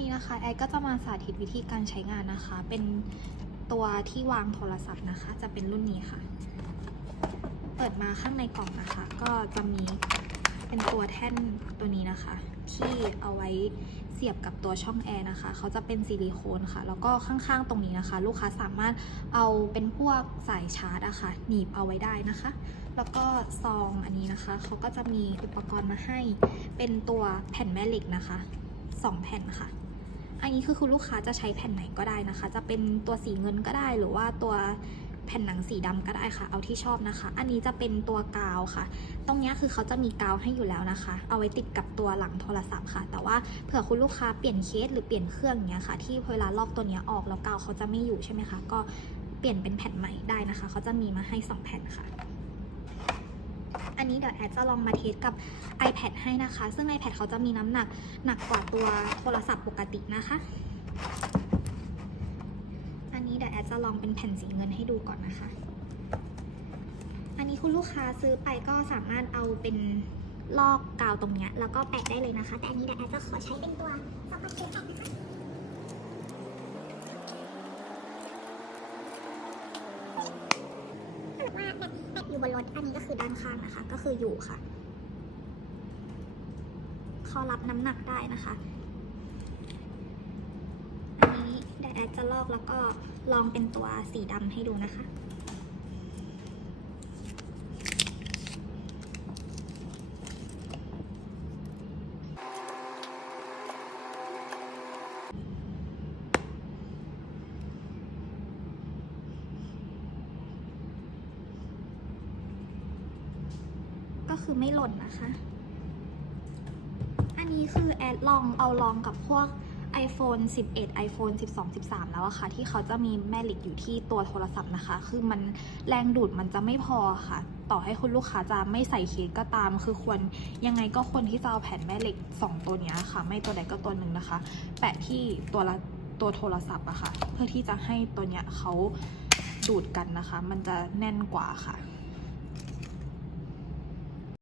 นี้นะคะแอดก็จะมาสาธิตวิธีการใช้งานนะคะ เป็นตัวที่วางโทรศัพท์นะคะ จะเป็นรุ่นนี้ค่ะ เปิดมาข้างในกล่องนะคะ ก็จะมีเป็นตัวแท่นตัวนี้นะคะ ที่เอาไว้เสียบกับตัวช่องแอร์นะคะ เขาจะเป็นซิลิโคนค่ะ แล้วก็ข้างๆตรงนี้นะคะ ลูกค้าสามารถเอาเป็นพวกสายชาร์จอะค่ะหนีบเอาไว้ได้นะคะ แล้วก็ซองอันนี้นะคะ เขาก็จะมีอุปกรณ์มาให้เป็นตัวแผ่นแม่เหล็กนะคะสองแผ่นค่ะ อันนี้คือคุณลูกค้าจะใช้แผ่นไหนก็ได้นะคะ จะเป็นตัวสีเงินก็ได้ หรือว่าตัวแผ่นหนังสีดำก็ได้ค่ะ เอาที่ชอบนะคะ อันนี้จะเป็นตัวกาวค่ะ ตรงนี้คือเขาจะมีกาวให้อยู่แล้วนะคะ เอาไว้ติดกับตัวหลังโทรศัพท์ค่ะ แต่ว่าเผื่อคุณลูกค้าเปลี่ยนเคสหรือเปลี่ยนเครื่องอย่างเงี้ยค่ะ ที่เวลาลอกตัวนี้ออกแล้วกาวเขาจะไม่อยู่ใช่ไหมคะ ก็เปลี่ยนเป็นแผ่นใหม่ได้นะคะ เขาจะมีมาให้สองแผ่นค่ะ อันนี้เดี๋ยวแอดจะลองมาเทสกับ iPad ให้นะคะ ซึ่ง iPad เขาจะมีน้ำหนักหนักกว่าตัวโทรศัพท์ปกตินะคะ อันนี้เดี๋ยวแอดจะลองเป็นแผ่นสีเงินให้ดูก่อนนะคะ อันนี้คุณลูกค้าซื้อไปก็สามารถเอาเป็นลอกกาวตรงเนี้ยแล้วก็แปะได้เลยนะคะ แต่อันนี้เดี๋ยวแอดจะขอใช้เป็นตัวซอต์เทปแปะนะคะ ถ้าเกิดว่าแบตแบต อยู่บนรถอันนี้ก็คือด้านข้างนะคะ ก็คืออยู่ค่ะเขารับน้ำหนักได้นะคะ อันนี้เดี๋ยวแอดจะลอกแล้วก็ลองเป็นตัวสีดำให้ดูนะคะ ก็คือไม่หล่นนะคะ อันนี้คือแอดลองเอาลองกับพวก iPhone 11 iPhone 12 13 แล้วอะค่ะ ที่เขาจะมีแม่เหล็กอยู่ที่ตัวโทรศัพท์นะคะ คือมันแรงดูดมันจะไม่พอค่ะ ต่อให้คุณลูกค้าจะไม่ใส่เคสก็ตาม คือควรยังไงก็ควรที่จะเอาแผ่นแม่เหล็ก 2 ตัวเนี้ยค่ะ ไม่ตัวใดก็ตัวหนึ่งนะคะ แปะที่ตัวละตัวโทรศัพท์อะค่ะ เพื่อที่จะให้ตัวเนี้ยเขาดูดกันนะคะ มันจะแน่นกว่าค่ะ